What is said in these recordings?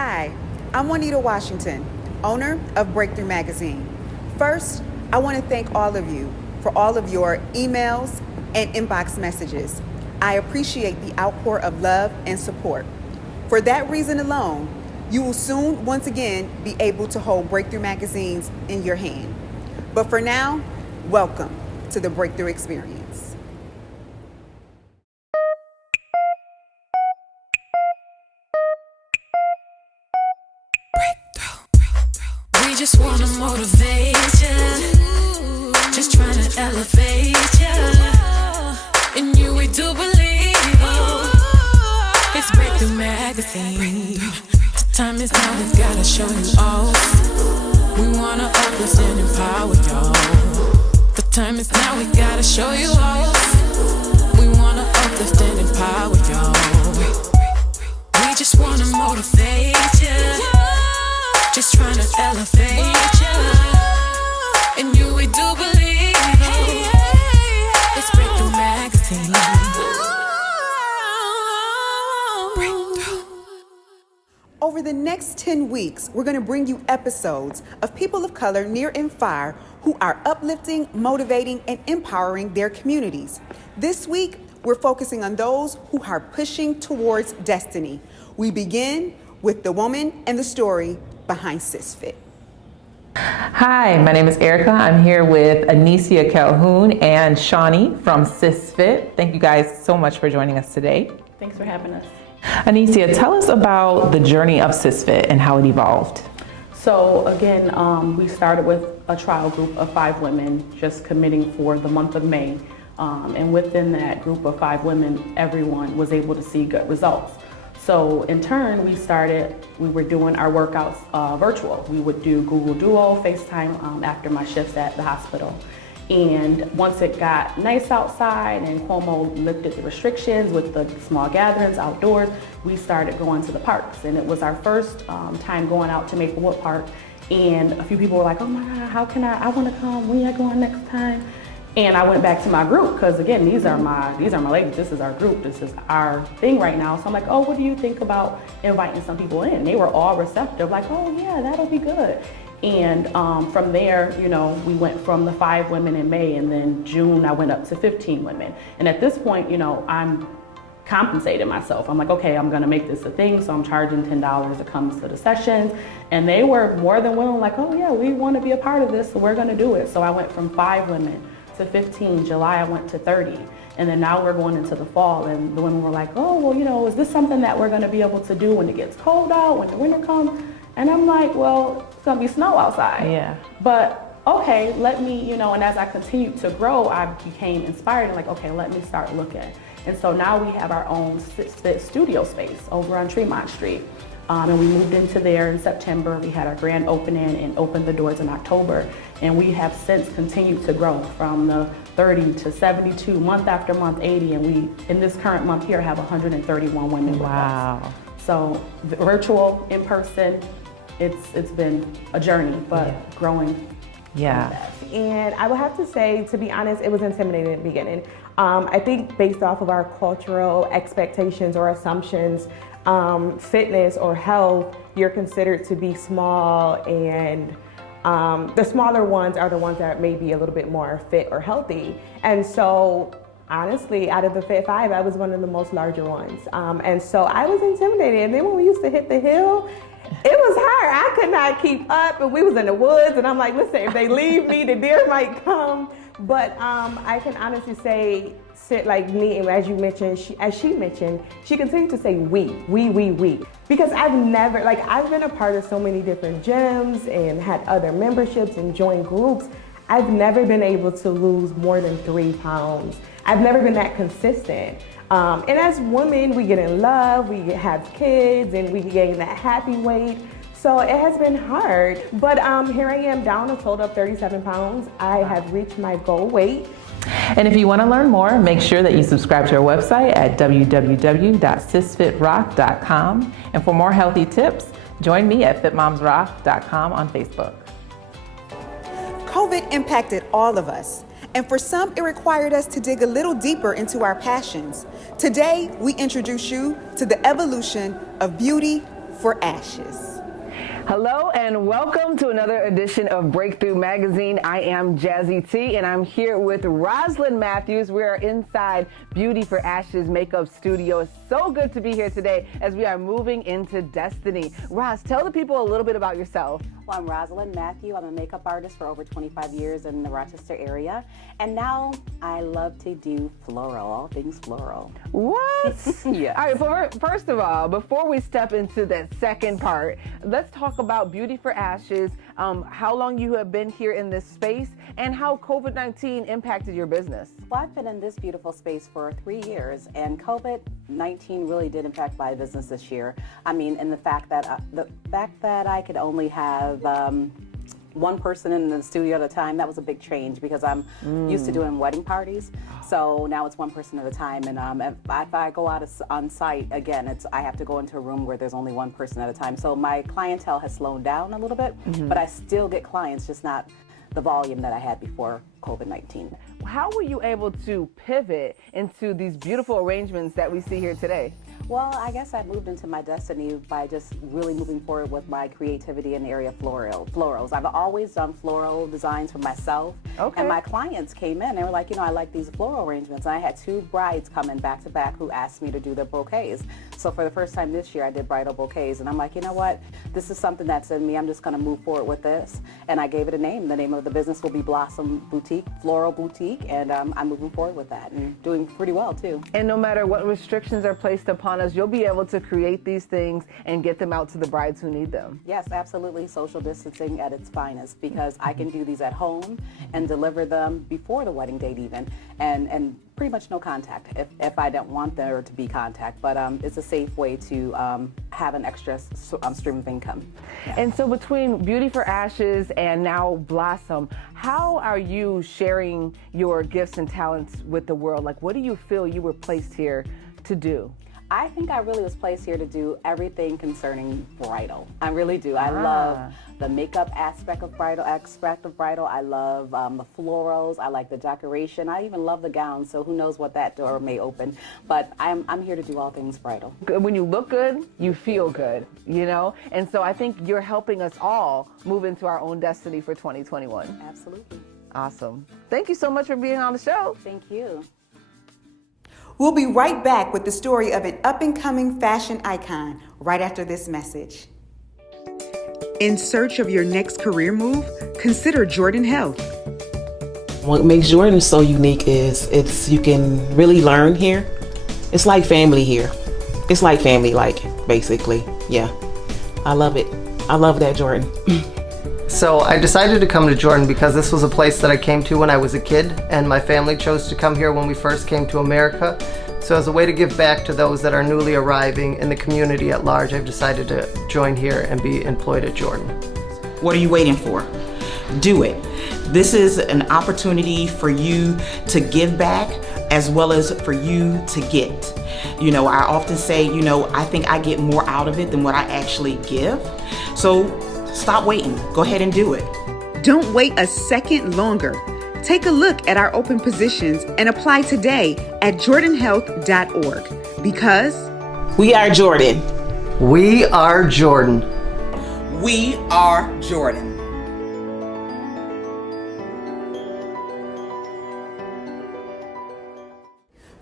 Hi, I'm Juanita Washington, owner of BreakThru Magazine. First, I want to thank all of you for all of your emails and inbox messages. I appreciate the outpour of love and support. For that reason alone, you will soon once again be able to hold BreakThru magazines in your hand. But for now, welcome to the BreakThru experience. We just wanna motivate ya, just trying to elevate ya. In you we do believe, it's BreakThru Magazine. The time is now, we've gotta show you all. We wanna uplift and empower y'all. The time is now, we gotta show you all. We wanna uplift and empower y'all. We just wanna motivate ya, just trying to elevate ya. In you we do believe, it's BreakThru Magazine. Over the next 10 weeks, we're going to bring you episodes of people of color near and far who are uplifting, motivating, and empowering their communities. This week, we're focusing on those who are pushing towards destiny. We begin with the woman and the story behind SisFit. Hi, my name is Erica. I'm here with Anicia Calhoun and Shawnee from SisFit. Thank you guys so much for joining us today. Thanks for having us. Anicia, tell us about the journey of SisFit and how it evolved. So again, we started with a trial group of 5 women just committing for the month of May. And within that group of 5 women, everyone was able to see good results. So in turn, we were doing our workouts virtual. We would do Google Duo, FaceTime after my shifts at the hospital. And once it got nice outside and Cuomo lifted the restrictions with the small gatherings outdoors, we started going to the parks. And it was our first time going out to Maplewood Park. And a few people were like, oh my God, how can I want to come, when are you going next time? And I went back to my group, because again, these are my ladies, this is our group, this is our thing right now. So I'm like, oh, what do you think about inviting some people in? They were all receptive, like, oh yeah, that'll be good. And from there, we went from the 5 women in May, and then June I went up to 15 women. And at this point, I'm compensating myself. I'm like, okay, I'm gonna make this a thing, so I'm charging $10 that comes to the sessions. And they were more than willing, like, oh yeah, we wanna be a part of this, so we're gonna do it. So I went from 5 women to 15, July I went to 30. And then now we're going into the fall, and the women were like, oh, well, is this something that we're gonna be able to do when it gets cold out, when the winter comes? And I'm like, well, it's gonna be snow outside. Yeah. But okay, let me, and as I continued to grow, I became inspired and like, okay, let me start looking. And so now we have our own studio space over on Tremont Street. And we moved into there in September. We had our grand opening and opened the doors in October. And we have since continued to grow from the 30 to 72, month after month, 80. And we, in this current month here, have 131 women with us. Wow. So virtual, in person, it's been a journey, but growing. Yeah. And I would have to say, to be honest, it was intimidating in the beginning. I think based off of our cultural expectations or assumptions, fitness or health, you're considered to be small, and the smaller ones are the ones that may be a little bit more fit or healthy. And so honestly, out of the Fit 5, I was one of the most larger ones. And so I was intimidated. And then when we used to hit the hill, it was hard. I could not keep up, and we was in the woods, and I'm like, listen, if they leave me, the deer might come. But I can honestly say, like me, and as you mentioned, she mentioned, she continued to say we. Because I've been a part of so many different gyms and had other memberships and joined groups. I've never been able to lose more than 3 pounds. I've never been that consistent. And as women, we get in love, we have kids, and we gain that happy weight. So it has been hard, but here I am down a total of 37 pounds. I have reached my goal weight. And if you want to learn more, make sure that you subscribe to our website at www.sisfitrock.com. And for more healthy tips, join me at fitmomsrock.com on Facebook. COVID impacted all of us, and for some, it required us to dig a little deeper into our passions. Today, we introduce you to the evolution of beauty, for Ashes. Hello and welcome to another edition of BreakThru Magazine. I am Jazzy T and I'm here with Roslyn Matthews. We are inside Beauty for Ashes Makeup Studio. It's so good to be here today as we are moving into destiny. Roz, tell the people a little bit about yourself. Well, I'm Rosalind Matthew. I'm a makeup artist for over 25 years in the Rochester area. And now I love to do floral, all things floral. What? Yes. All right, first of all, before we step into that second part, let's talk about Beauty for Ashes, how long you have been here in this space, and how COVID-19 impacted your business. Well, I've been in this beautiful space for 3 years, and COVID-19 really did impact my business this year. I mean, and the fact that I could only have one person in the studio at a time, that was a big change because I'm used to doing wedding parties. So now it's one person at a time, and if I go out on site again, I have to go into a room where there's only one person at a time. So my clientele has slowed down a little bit, but I still get clients, just not the volume that I had before COVID-19. How were you able to pivot into these beautiful arrangements that we see here today? Well, I guess I moved into my destiny by just really moving forward with my creativity in the area of florals. I've always done floral designs for myself. Okay. And my clients came in, they were like, I like these floral arrangements. And I had 2 brides come in back to back who asked me to do their bouquets. So for the first time this year, I did bridal bouquets. And I'm like, you know what? This is something that's in me. I'm just gonna move forward with this. And I gave it a name. The name of the business will be Blossom Boutique, Floral Boutique. And I'm moving forward with that and doing pretty well too. And no matter what restrictions are placed upon us, you'll be able to create these things and get them out to the brides who need them. Yes, absolutely. Social distancing at its finest, because I can do these at home and deliver them before the wedding date even, and pretty much no contact if I don't want there to be contact, but it's a safe way to have an extra stream of income. Yeah. And so between Beauty for Ashes and now Blossom, how are you sharing your gifts and talents with the world? Like, what do you feel you were placed here to do? I think I really was placed here to do everything concerning bridal. I really do. I love the makeup aspect of bridal. I love the florals. I like the decoration. I even love the gowns, so who knows what that door may open. But I'm here to do all things bridal. When you look good, you feel good, And so I think you're helping us all move into our own destiny for 2021. Absolutely. Awesome. Thank you so much for being on the show. Thank you. We'll be right back with the story of an up-and-coming fashion icon right after this message. In search of your next career move, consider Jordan Health. What makes Jordan so unique is you can really learn here. It's like family here. It's like family, basically. Yeah. I love it. I love that Jordan. So I decided to come to Jordan because this was a place that I came to when I was a kid, and my family chose to come here when we first came to America. So as a way to give back to those that are newly arriving in the community at large, I've decided to join here and be employed at Jordan. What are you waiting for? Do it. This is an opportunity for you to give back as well as for you to get. I often say, I think I get more out of it than what I actually give. So stop waiting. Go ahead and do it. Don't wait a second longer. Take a look at our open positions and apply today at jordanhealth.org, because we are Jordan. We are Jordan. We are Jordan.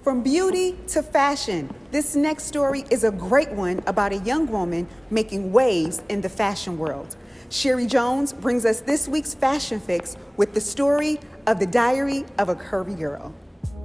From beauty to fashion, this next story is a great one about a young woman making waves in the fashion world. Sherry Jones brings us this week's Fashion Fix with the story of the diary of a curvy girl.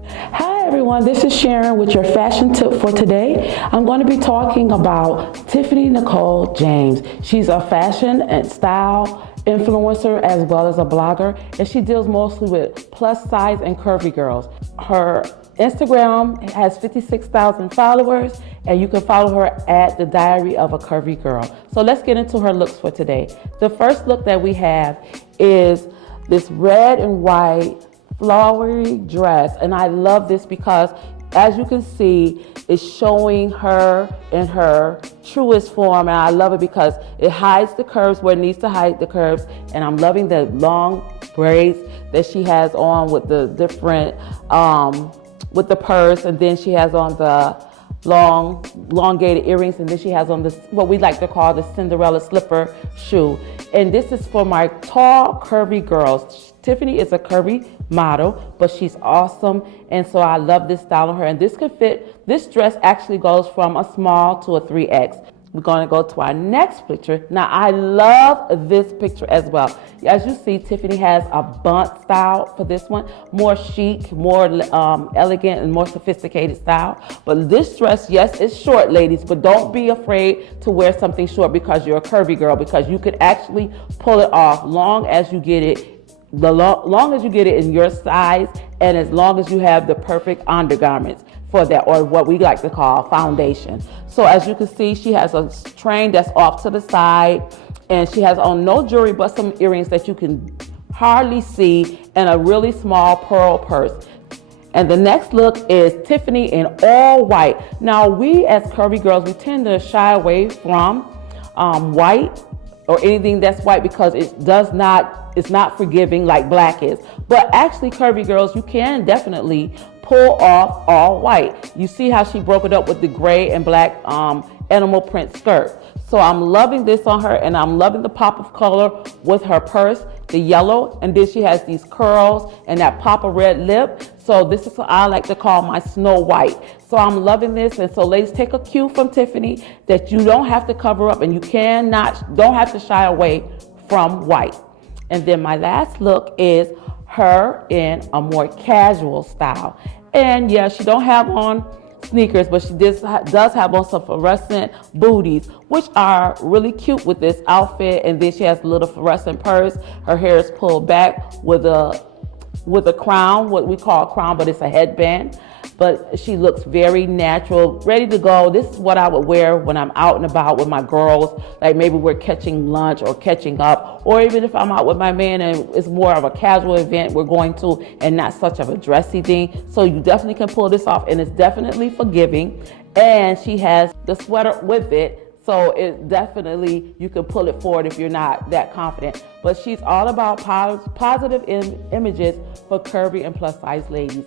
Hi everyone, this is Sharon with your fashion tip for today. I'm going to be talking about Tiffany Nicole James. She's a fashion and style influencer as well as a blogger, and she deals mostly with plus size and curvy girls. Her Instagram has 56,000 followers, and you can follow her at The Diary of a Curvy Girl. So let's get into her looks for today. The first look that we have is this red and white flowery dress, and I love this because, as you can see, it's showing her in her truest form, and I love it because it hides the curves where it needs to hide the curves, and I'm loving the long braids that she has on with the different with the purse, and then she has on the elongated earrings, and then she has on this, what we like to call the Cinderella slipper shoe. And this is for my tall, curvy girls. Tiffany is a curvy model, but she's awesome, and so I love this style on her. And this could fit, this dress actually goes from a small to a 3X. We're going to go to our next picture. Now, I love this picture as well. As you see, Tiffany has a bunt style for this one. More chic, more elegant, and more sophisticated style. But this dress, yes, it's short, ladies, but don't be afraid to wear something short because you're a curvy girl, because you could actually pull it off long as you get it long as you get it in your size, and as long as you have the perfect undergarments for that, or what we like to call foundation. So as you can see, she has a train that's off to the side, and she has on no jewelry but some earrings that you can hardly see, and a really small pearl purse. And the next look is Tiffany in all white. Now, we as curvy girls, we tend to shy away from white or anything that's white because it's not forgiving like black is. But actually, curvy girls, you can definitely pull off all white. You see how she broke it up with the gray and black animal print skirt. So I'm loving this on her, and I'm loving the pop of color with her purse, the yellow, and then she has these curls and that pop of red lip. So this is what I like to call my Snow White. So I'm loving this, and so ladies, take a cue from Tiffany that you don't have to cover up, and you don't have to shy away from white. And then my last look is her in a more casual style. And yeah, she don't have on sneakers, but she does have on some fluorescent booties, which are really cute with this outfit. And then she has a little fluorescent purse. Her hair is pulled back with a crown, what we call a crown, but it's a headband. But she looks very natural, ready to go. This is what I would wear when I'm out and about with my girls, like maybe we're catching lunch or catching up, or even if I'm out with my man and it's more of a casual event we're going to and not such of a dressy thing. So you definitely can pull this off, and it's definitely forgiving. And she has the sweater with it, so it definitely, you can pull it forward if you're not that confident. But she's all about positive images for curvy and plus size ladies.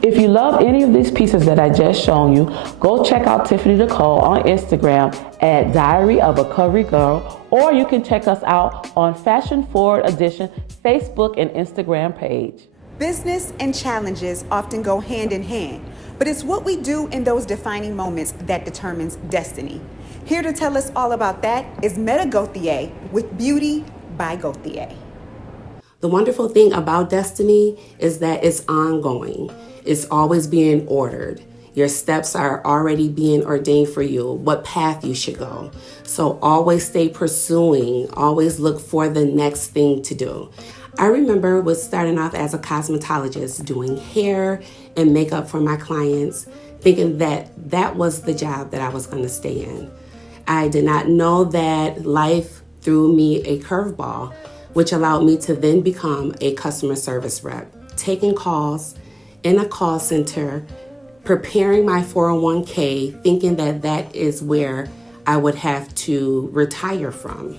If you love any of these pieces that I just shown you, go check out Tiffany Nicole on Instagram at Diary of a Curvy Girl, or you can check us out on Fashion Forward Edition Facebook and Instagram page. Business and challenges often go hand in hand, but it's what we do in those defining moments that determines destiny. Here to tell us all about that is Meta Gauthier with Beauty by Gauthier. The wonderful thing about destiny is that it's ongoing. It's always being ordered. Your steps are already being ordained for you, what path you should go. So always stay pursuing, always look for the next thing to do. I remember was starting off as a cosmetologist, doing hair and makeup for my clients, thinking that that was the job that I was going to stay in. I did not know that life threw me a curveball, which allowed me to then become a customer service rep, taking calls in a call center, preparing my 401k, thinking that that is where I would have to retire from.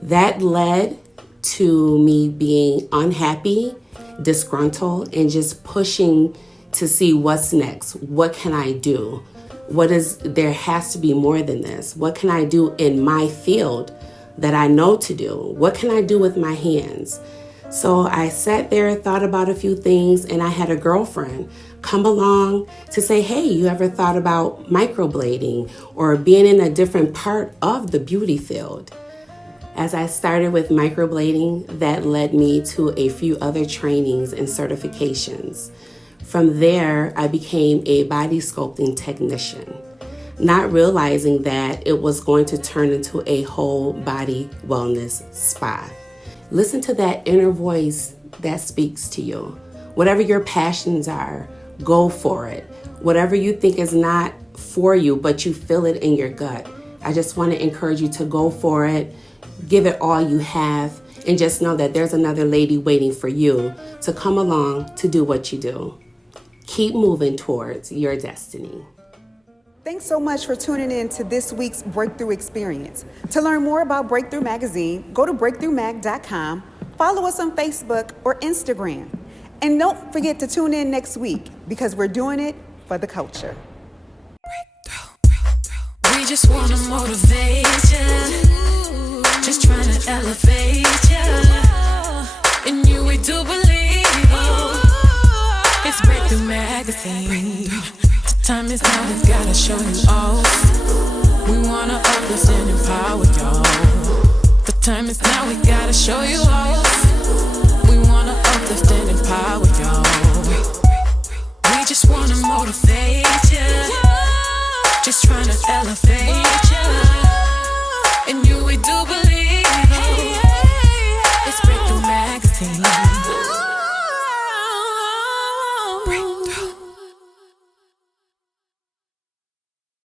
That led to me being unhappy, disgruntled, and just pushing to see what's next. What can I do? There has to be more than this. What can I do in my field that I know to do? What can I do with my hands? So I sat there, thought about a few things, and I had a girlfriend come along to say, hey, you ever thought about microblading or being in a different part of the beauty field? As I started with microblading, that led me to a few other trainings and certifications. From there, I became a body sculpting technician, not realizing that it was going to turn into a whole body wellness spa. Listen to that inner voice that speaks to you. Whatever your passions are, go for it. Whatever you think is not for you, but you feel it in your gut, I just want to encourage you to go for it. Give it all you have, and just know that there's another lady waiting for you to come along to do what you do. Keep moving towards your destiny. Thanks so much for tuning in to this week's BreakThru experience. To learn more about BreakThru Magazine, go to BreakThruMag.com, follow us on Facebook or Instagram. And don't forget to tune in next week because we're doing it for the culture. We just wanna motivate you, just trying to elevate you. In you we do believe. It's BreakThru Magazine. The time is now, we've gotta show you off. We wanna uplift and empower y'all. The time is now, we gotta show you off. We wanna uplift and empower y'all. We just wanna motivate you, just trying to elevate you.